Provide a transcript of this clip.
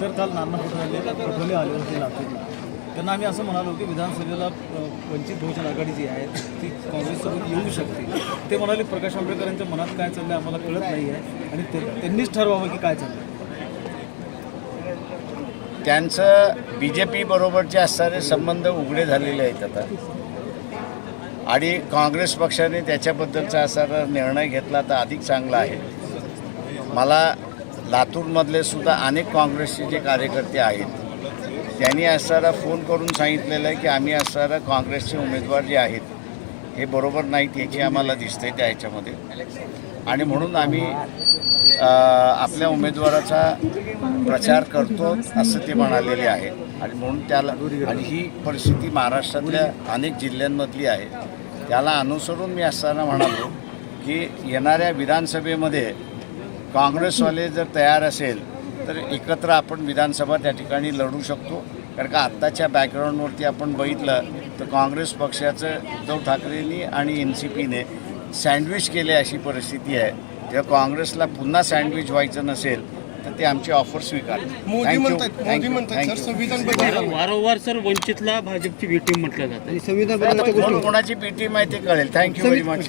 Sir काल नाना पटोले पटोले आले होते लातूरला त्यांना आम्ही असं म्हणालो की विधानसभेला वंचित बहुजन आघाडी जी आहे ती काँग्रेससोबत येऊ शकते. ते म्हणाले प्रकाश आंबेडकरांच्या मनात काय चाललंय आम्हाला कळत नाही आहे आणि ते त्यांनीच ठरवावं की काय चाललंय. त्यांचं बी जे पी बरोबरचे असणारे संबंध उघडे झालेले आहेत आता. आणि काँग्रेस पक्षाने त्याच्याबद्दलचा असा निर्णय घेतला तर अधिक चांगला आहे. मला लातूरमधले सुद्धा अनेक काँग्रेसचे जे कार्यकर्ते आहेत त्यांनी असणारा फोन करून सांगितलेलं आहे की आम्ही असणारा काँग्रेसचे उमेदवार जे आहेत हे बरोबर नाहीत याची आम्हाला दिसते त्या ह्याच्यामध्ये. आणि म्हणून आम्ही आपल्या उमेदवाराचा प्रचार करतो असं ते म्हणालेले आहे. आणि म्हणून त्याला आणि ही परिस्थिती महाराष्ट्रातल्या अनेक जिल्ह्यांमधली आहे. त्याला अनुसरून मी असताना म्हणालो की येणाऱ्या विधानसभेमध्ये काँग्रेसवाले जर तयार असेल तर एकत्र आपण विधानसभा त्या ठिकाणी लढू शकतो. कारण का आत्ताच्या बॅकग्राऊंडवरती आपण बघितलं तर काँग्रेस पक्षाचं उद्धव ठाकरेंनी आणि एन सी पीने सँडविच केले अशी परिस्थिती आहे. तेव्हा काँग्रेसला पुन्हा सँडविच व्हायचं नसेल तर ते आमची ऑफर स्वीकार. मोदी म्हणतात मोदी म्हणतात सर संविधान बदल वारंवार सर वंचितला भाजपची बी टीम म्हटलं जातं. कोण कोणाची पीटी माहिती कळेल. Thank you very much